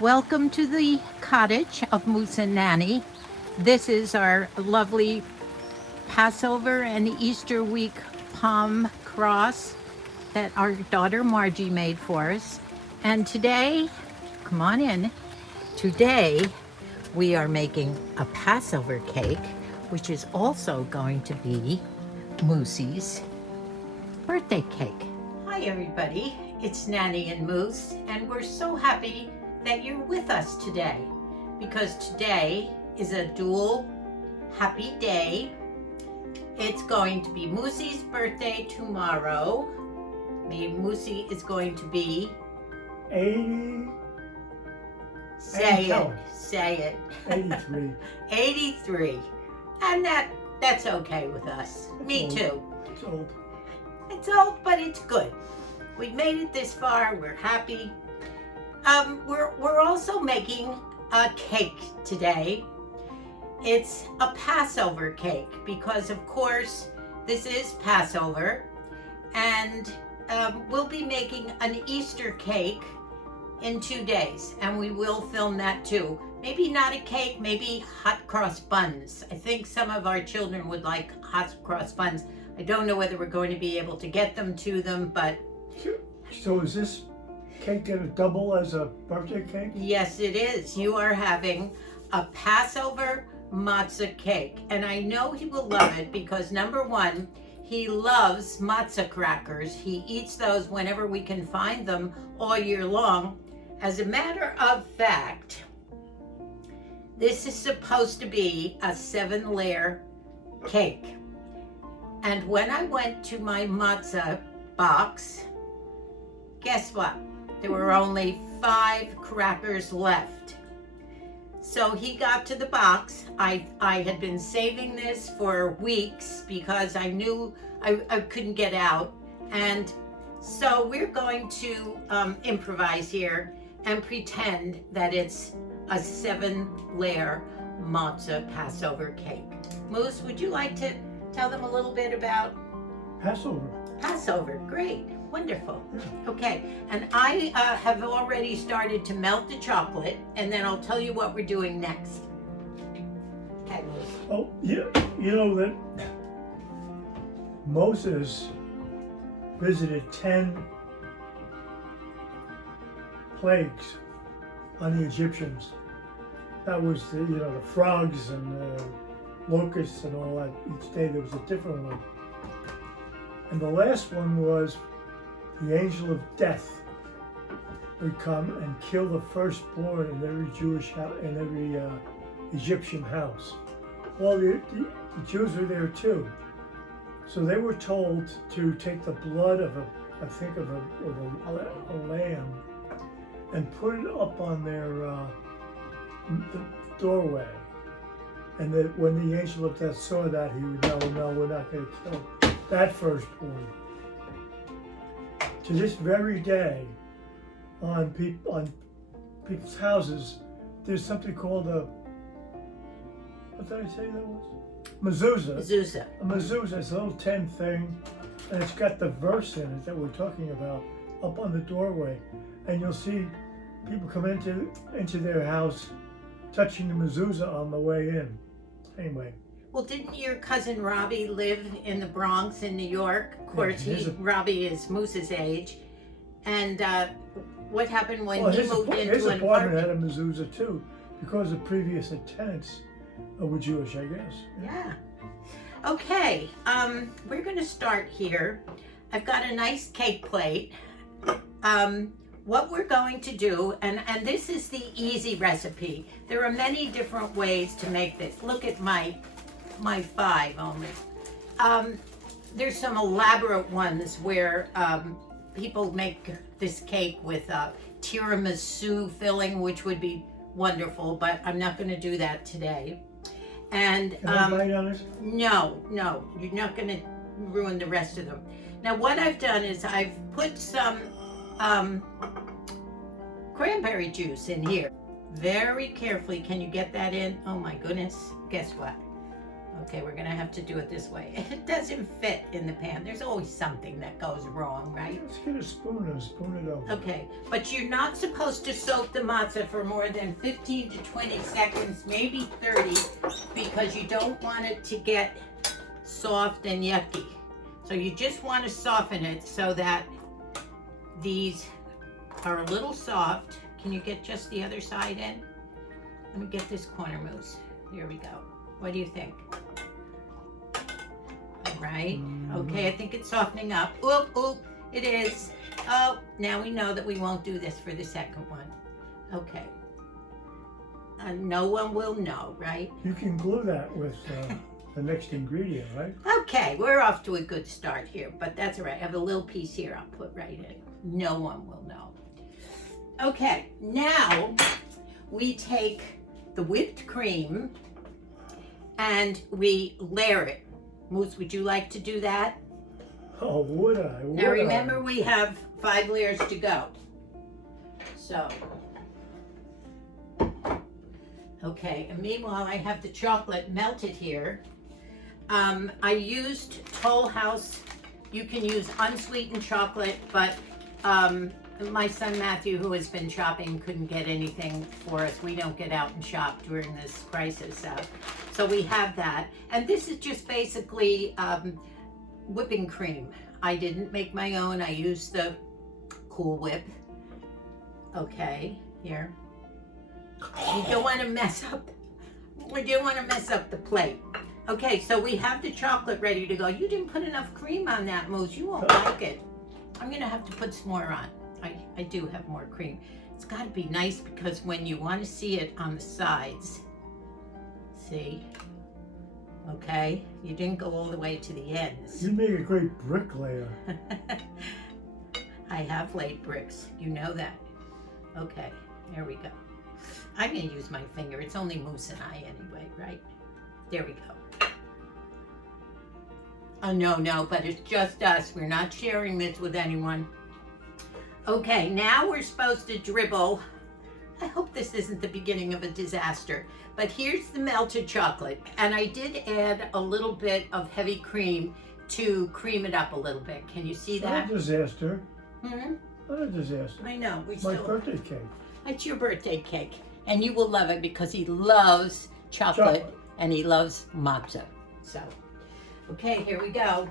Welcome to the cottage of Moose and Nanny. This is our lovely Passover and Easter week palm cross that our daughter Margie made for us. And today, come on in, today we are making a Passover cake, which is also going to be Moosey's birthday cake. Hi everybody, it's Nanny and Moose, and we're so happy that you're with us today, because today is a dual happy day. It's going to be Moosey's birthday tomorrow. Moosey is going to be 80. Say it. 83. 83. And that's okay with us. Me old. too. It's old. It's old, but it's good. We made it this far. We're happy. We're also making a cake today. It's a Passover cake because, of course, this is Passover, and we'll be making an Easter cake in 2 days, and we will film that too. Maybe not a cake, maybe hot cross buns. I think some of our children would like hot cross buns. I don't know whether we're going to be able to get them to them, but... So is this cake going to double as a birthday cake? Yes, it is. You are having a Passover matzah cake, and I know he will love it because, number one, he loves matzah crackers. He eats those whenever we can find them all year long. As a matter of fact, this is supposed to be a 7-layer cake. And when I went to my matzah box, guess what? There were only 5 crackers left. So he got to the box. I had been saving this for weeks because I knew I couldn't get out. And so we're going to improvise here and pretend that it's a 7-layer matzah Passover cake. Moose, would you like to tell them a little bit about Passover. Passover? Great, wonderful. Okay, and I have already started to melt the chocolate, and then I'll tell you what we're doing next. Okay, Moose. Oh, you know that Moses visited 10 plagues on the Egyptians. That was the frogs and the locusts and all that. Each day there was a different one. And the last one was the angel of death would come and kill the firstborn in every Jewish house, in every Egyptian house. Well, the Jews were there too. So they were told to take the blood of a lamb and put it up on their the doorway. And that when the angel of death saw that, he would know, no, we're not going to kill that firstborn. To this very day, on people's houses, there's something called a, what did I say that was? Mezuzah. Mezuzah. A mezuzah is a little tin thing, and it's got the verse in it that we're talking about up on the doorway. And you'll see people come into their house touching the mezuzah on the way in. Anyway. Well, didn't your cousin Robbie live in the Bronx in New York? Of course, Robbie is Moose's age. And what happened when he moved into his an apartment apartment? had a mezuzah too, because the previous tenants were Jewish, I guess. Yeah. Okay, we're going to start here. I've got a nice cake plate. What we're going to do, and this is the easy recipe. There are many different ways to make this. Look at my 5 only. There's some elaborate ones where people make this cake with tiramisu filling, which would be wonderful, but I'm not going to do that today. And Can I bite on it? No, you're not going to ruin the rest of them. Now what I've done is I've put some cranberry juice in here. Very carefully. Can you get that in? Oh my goodness. Guess what? Okay, we're gonna have to do it this way. It doesn't fit in the pan. There's always something that goes wrong, right? Let's get a spoon and spoon it over. Okay, but you're not supposed to soak the matzah for more than 15 to 20 seconds, maybe 30, because you don't want it to get soft and yucky. So you just want to soften it so that these are a little soft. Can you get just the other side in? Let me get this corner mousse. Here we go. What do you think? All right. Okay, I think it's softening up. Oop, oop, it is. Oh, now we know that we won't do this for the second one. Okay. No one will know, right? You can glue that with the next ingredient, right? Okay, we're off to a good start here, but that's all right. I have a little piece here I'll put right in. No one will know. Okay, now we take the whipped cream and we layer it. Moose, would you like to do that? Oh, would I? Now remember, we have 5 layers to go. So, okay, and meanwhile I have the chocolate melted here. I used Toll House. You can use unsweetened chocolate, but my son Matthew, who has been shopping, couldn't get anything for us. We don't get out and shop during this crisis. So we have that. And this is just basically whipping cream. I didn't make my own. I used the Cool Whip. Okay, here. You don't want to mess up. We don't want to mess up the plate. Okay, so we have the chocolate ready to go. You didn't put enough cream on that, Moose. You won't like it. I'm gonna have to put some more on. I do have more cream. It's gotta be nice because when you want to see it on the sides, see? Okay, you didn't go all the way to the ends. You make a great bricklayer. I have laid bricks, you know that. Okay, there we go. I'm gonna use my finger. It's only Moose and I anyway, right? There we go. Oh, no, but it's just us. We're not sharing this with anyone. Okay, now we're supposed to dribble. I hope this isn't the beginning of a disaster, but here's the melted chocolate. And I did add a little bit of heavy cream to cream it up a little bit. Can you see that? Not a disaster. Hmm? Not a disaster. I know. My birthday cake. It's your birthday cake. And you will love it because he loves chocolate. And he loves matzah. So, okay, here we go.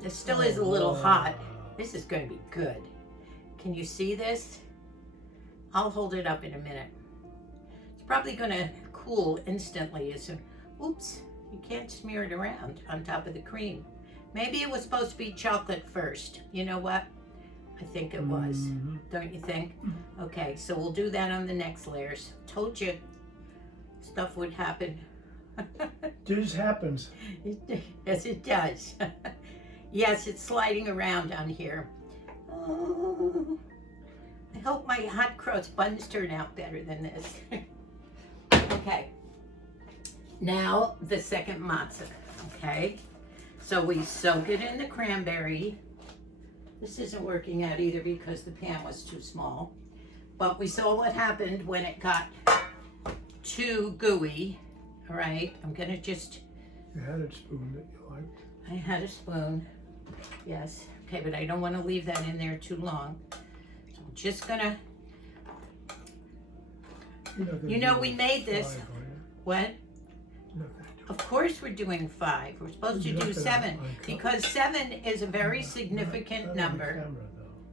This still is a little hot. This is going to be good. Can you see this? I'll hold it up in a minute. It's probably going to cool instantly. Oops, you can't smear it around on top of the cream. Maybe it was supposed to be chocolate first. You know what? I think it was. Don't you think? Okay, so we'll do that on the next layers. Told you stuff would happen. This happens. Yes, it does. Yes, it's sliding around on here. Oh, I hope my hot cross buns turn out better than this. Okay, now the second matzah, okay? So we soak it in the cranberry. This isn't working out either because the pan was too small. But we saw what happened when it got too gooey. All right, I'm gonna just... You had a spoon that you liked. I had a spoon, yes. Okay, but I don't want to leave that in there too long. So I'm just gonna... You know, we made this... What? Of course we're doing 5. We're supposed to do 7 because 7 is a very significant number.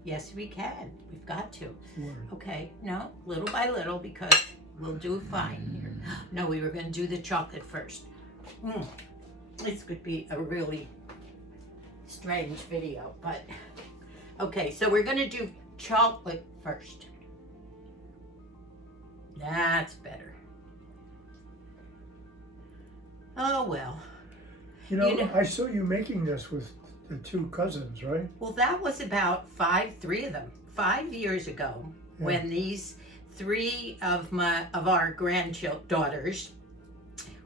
Yes, we can. We've got to. Okay, no, little by little because we'll do fine here. No, we were going to do the chocolate first. This could be a really strange video, but okay, so we're going to do chocolate first. That's better. Oh, well. You know, I saw you making this with the 2 cousins, right? Well, that was about 3 of them, 5 years ago, when these 3 of our granddaughters,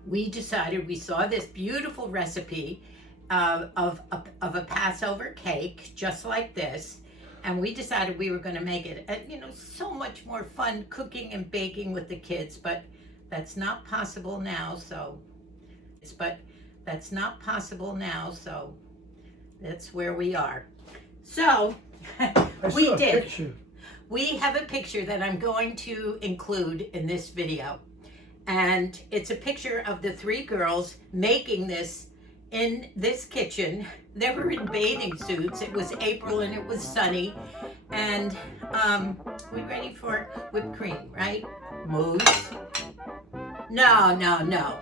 we decided, we saw this beautiful recipe of a Passover cake, just like this, and we decided we were going to make it. And, you know, so much more fun cooking and baking with the kids, but that's not possible now, so that's not possible now, so that's where we are. So we did. Picture. We have a picture that I'm going to include in this video. And it's a picture of the 3 girls making this in this kitchen. They were in bathing suits. It was April and it was sunny. And we ready for whipped cream, right? Moose? No.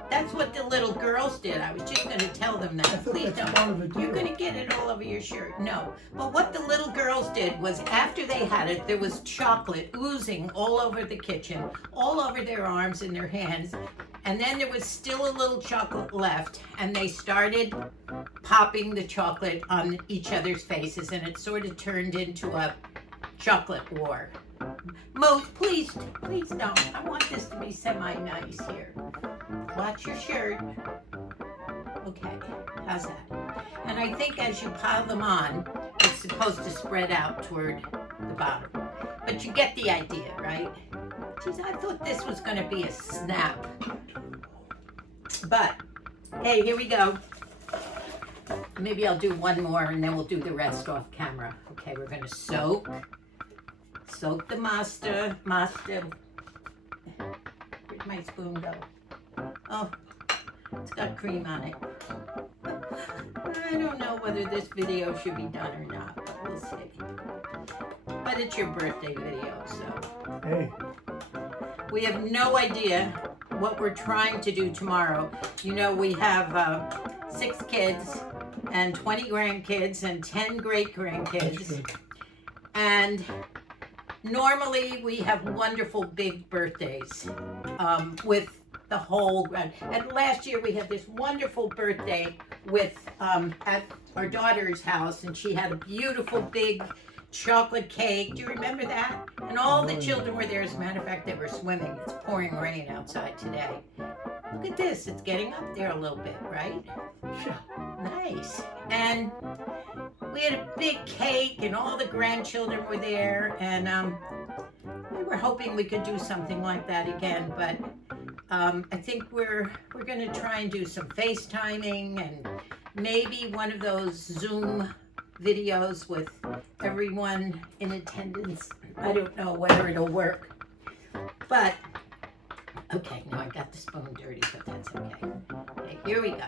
That's what the little girls did. I was just going to tell them that. Please don't. You're going to get it all over your shirt. No. But what the little girls did was after they had it, there was chocolate oozing all over the kitchen, all over their arms and their hands. And then there was still a little chocolate left. And they started popping the chocolate on each other's faces. And it sort of turned into a chocolate war. Moose, please don't. I want this to be semi-nice here. Watch your shirt. Okay, how's that? And I think as you pile them on, it's supposed to spread out toward the bottom. But you get the idea, right? Geez, I thought this was going to be a snap. But, hey, here we go. Maybe I'll do one more and then we'll do the rest off camera. Okay, we're going to soak the mustard. Where'd my spoon go? Oh, it's got cream on it. I don't know whether this video should be done or not, but we'll see. But it's your birthday video, so. Hey. We have no idea what we're trying to do tomorrow. You know, we have 6 kids and 20 grandkids and 10 great-grandkids. And normally we have wonderful big birthdays with the whole, and last year we had this wonderful birthday with at our daughter's house, and she had a beautiful big chocolate cake. Do you remember that? And all the children were there. As a matter of fact, they were swimming. It's pouring rain outside today. Look at this. It's getting up there a little bit, right? Yeah. Nice. And we had a big cake, and all the grandchildren were there, and we were hoping we could do something like that again, but I think we're going to try and do some FaceTiming and maybe one of those Zoom videos with everyone in attendance. I don't know whether it'll work, but okay, now I got the spoon dirty, but that's okay. Okay, here we go.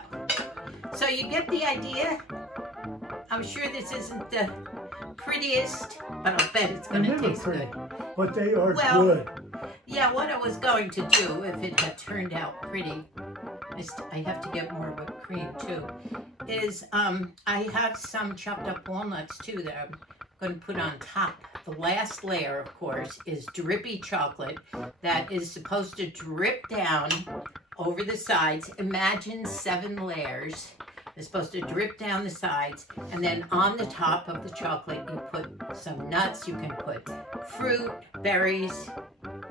So you get the idea? I'm sure this isn't the prettiest, but I'll bet it's going to taste good. But they are good. Yeah, what I was going to do if it had turned out pretty, I have to get more whipped cream too, is I have some chopped up walnuts too that I'm going to put on top. The last layer, of course, is drippy chocolate that is supposed to drip down over the sides. Imagine 7 layers. It's supposed to drip down the sides, and then on the top of the chocolate you put some nuts. You can put fruit, berries.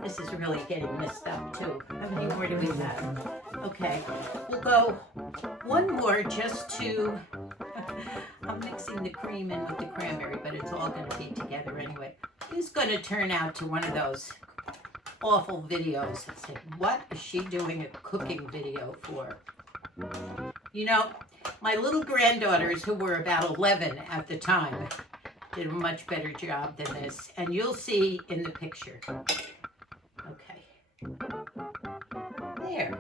This is really getting messed up too. How many more do we have? Okay, we'll go one more just to, I'm mixing the cream in with the cranberry, but it's all going to be together anyway. It's going to turn out to one of those awful videos. It's like, what is she doing a cooking video for? You know, my little granddaughters, who were about 11 at the time, did a much better job than this, and you'll see in the picture. Okay. There.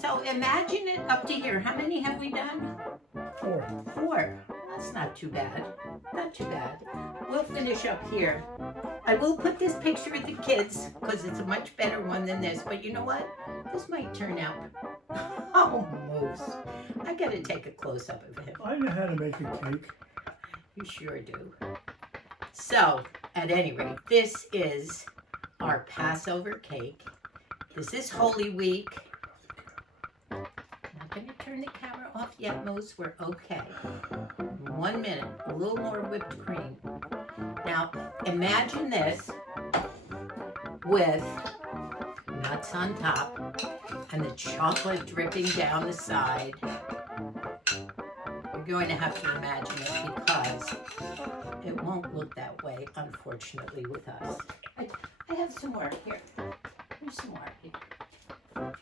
So imagine it up to here. How many have we done? 4. 4. That's not too bad. Not too bad. We'll finish up here. I will put this picture of the kids because it's a much better one than this. But you know what? This might turn out. Oh, Moose. I got to take a close-up of him. I know how to make a cake. You sure do. So, at any rate, this is our Passover cake. This is Holy Week. Not going to turn the camera off yet, Moose. We're okay. 1 minute. A little more whipped cream. Now, imagine this with nuts on top and the chocolate dripping down the side. You're going to have to imagine it because it won't look that way, unfortunately, with us. I have some more here. Here's some more.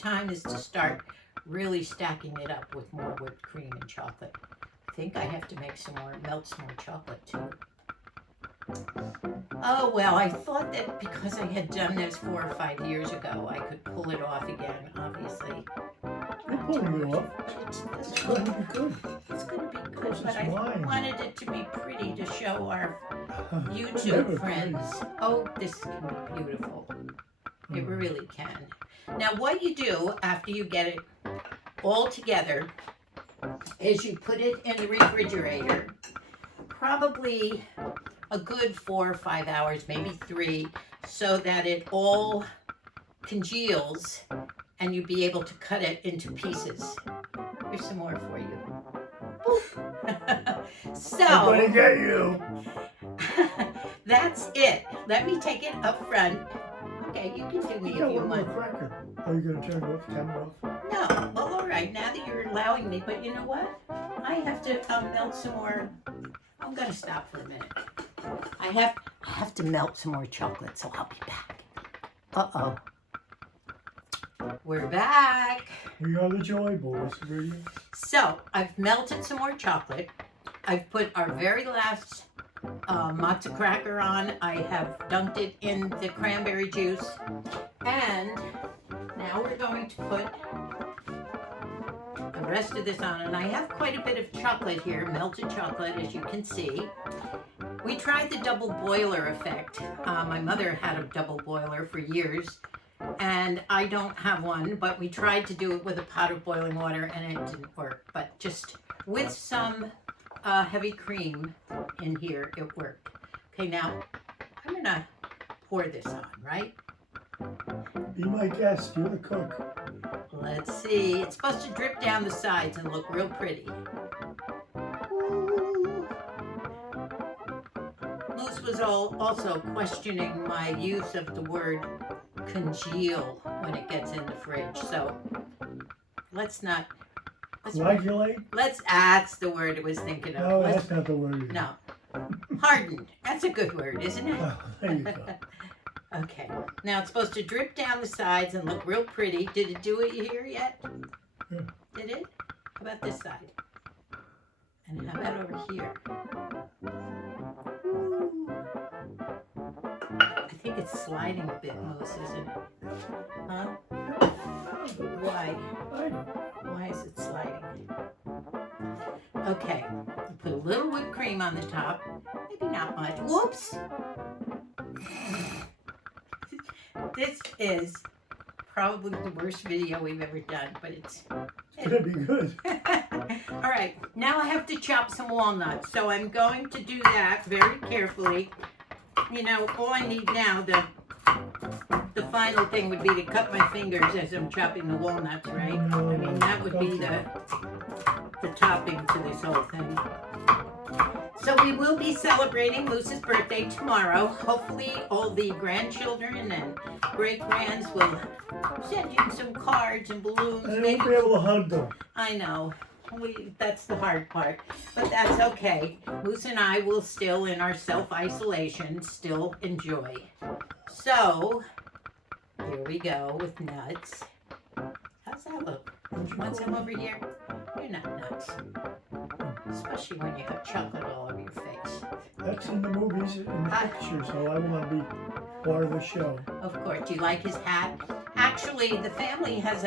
time is to start really stacking it up with more whipped cream and chocolate. I think I have to melt some more chocolate too. Oh well, I thought that because I had done this 4 or 5 years ago, I could pull it off again. Obviously, You're pulling it off. It's going to be good. It's going to be good, Because but it's I wine. wanted it to be pretty to show our Never YouTube friends. Oh, this can be beautiful. It pretty. really can. Now, what you do after you get it all together is you put it in the refrigerator, probably a good 4 or 5 hours, maybe 3, so that it all congeals and you'll be able to cut it into pieces. Here's some more for you. I'm So, going to get you. that's it. Let me take it up front. Okay, you can do me You got if you one more want. cracker. Are you going to turn it off, camera off? No, well, all right, now that you're allowing me, but you know what? I have to melt some more. I'm going to stop for a minute. I have to melt some more chocolate, so I'll be back. Uh-oh. We're back. We are the Joy Boys. Ready? So, I've melted some more chocolate. I've put our very last matzo cracker on. I have dunked it in the cranberry juice. And now we're going to put the rest of this on. And I have quite a bit of chocolate here, melted chocolate, as you can see. We tried the double boiler effect. My mother had a double boiler for years. And I don't have one, but we tried to do it with a pot of boiling water and it didn't work. But just with some heavy cream in here, it worked. Okay, now I'm gonna pour this on, right? Be my guest. You're the cook. Let's see. It's supposed to drip down the sides and look real pretty. Ooh. Moose was also questioning my use of the word congeal when it gets in the fridge. So let's Coagulate? That's the word I was thinking of. No, that's not the word. No. Hardened. That's a good word, isn't it? Oh, there you go. Okay. Now it's supposed to drip down the sides and look real pretty. Did it do it here yet? Yeah. Did it? How about this side? And how about over here? Ooh. I think it's sliding a bit, Moose, isn't it? Huh? Why? Why is it sliding? Okay. Put a little whipped cream on the top. Maybe not much. Whoops! This is probably the worst video we've ever done, but it's Gonna be good. all right, now I have to chop some walnuts. So I'm going to do that very carefully. You know, all I need now, the final thing would be to cut my fingers as I'm chopping the walnuts, right? I mean, that would be the topping to this whole thing. So we will be celebrating Moose's birthday tomorrow. Hopefully all the grandchildren and great-grands will send you some cards and balloons. I won't be able to hug them. I know. That's the hard part. But that's okay. Moose and I will still, in our self-isolation, still enjoy. So, here we go with nuts. How's that look? Want some over here? You're not nuts. Especially when you have chocolate all over your face. That's in the movies, in the pictures, so I will not be part of the show. Of course. Do you like his hat? Actually, the family has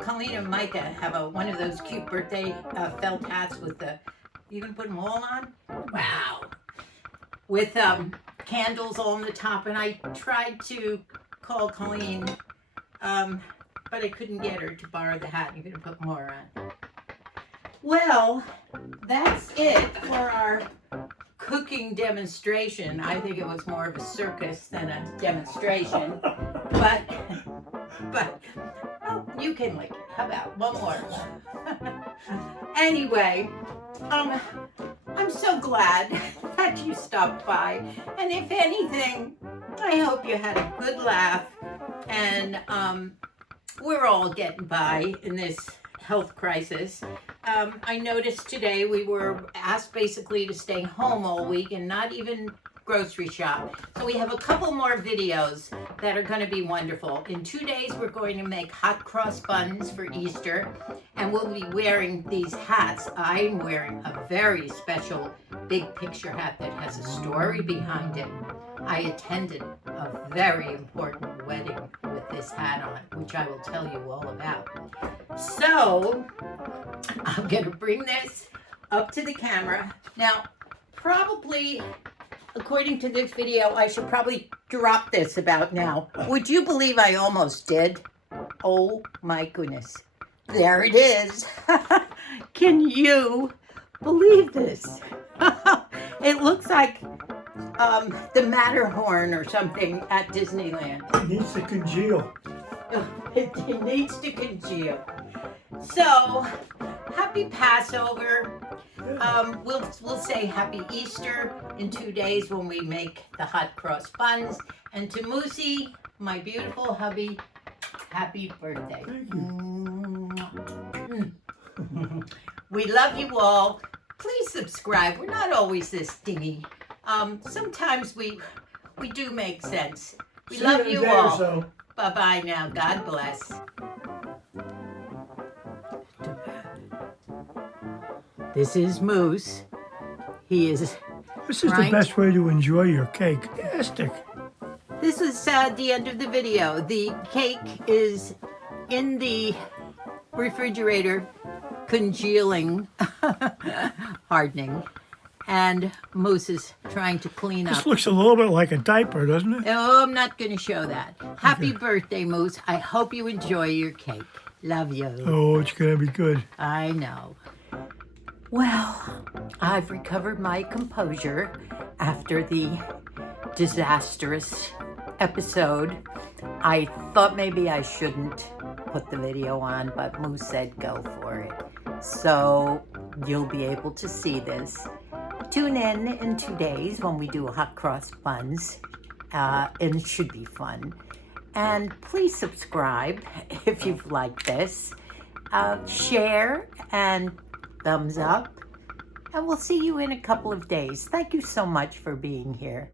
Colleen and Micah have one of those cute birthday felt hats with you can put them all on? Wow. With candles all on the top. And I tried to call Colleen, but I couldn't get her to borrow the hat. You're going to put more on. Well, that's it for our cooking demonstration. I think it was more of a circus than a demonstration. But oh, you can lick it. How about one more? Anyway, I'm so glad that you stopped by. And if anything, I hope you had a good laugh. And we're all getting by in this health crisis. I noticed today we were asked basically to stay home all week and not even grocery shop. So we have a couple more videos that are going to be wonderful. In 2 days, we're going to make hot cross buns for Easter, and we'll be wearing these hats. I'm wearing a very special big picture hat that has a story behind it. I attended a very important wedding with this hat on, which I will tell you all about. So, I'm going to bring this up to the camera. Now, probably, according to this video, I should probably drop this about now. Would you believe I almost did? Oh my goodness. There it is. Can you believe this? It looks like the Matterhorn or something at Disneyland. It needs to congeal. It needs to congeal. So, happy Passover. We'll say happy Easter in 2 days when we make the hot cross buns. And to Moosey, my beautiful hubby, happy birthday. Thank you. We love you all. Please subscribe. We're not always this dingy. Sometimes we do make sense. We See love in a you day or all. so. Bye-bye now. God bless. This is Moose. He is This is Right. the best way to enjoy your cake. Fantastic. This is the end of the video. The cake is in the refrigerator, congealing, hardening, and Moose is trying to clean up. This looks a little bit like a diaper, doesn't it? Oh, I'm not going to show that. Happy birthday, Moose. I hope you enjoy your cake. Love you. Oh, it's going to be good. I know. Well, I've recovered my composure after the disastrous episode. I thought maybe I shouldn't put the video on, but Moose said go for it. So you'll be able to see this. Tune in 2 days when we do hot cross buns. And it should be fun. And please subscribe if you've liked this. Share and thumbs up. And we'll see you in a couple of days. Thank you so much for being here.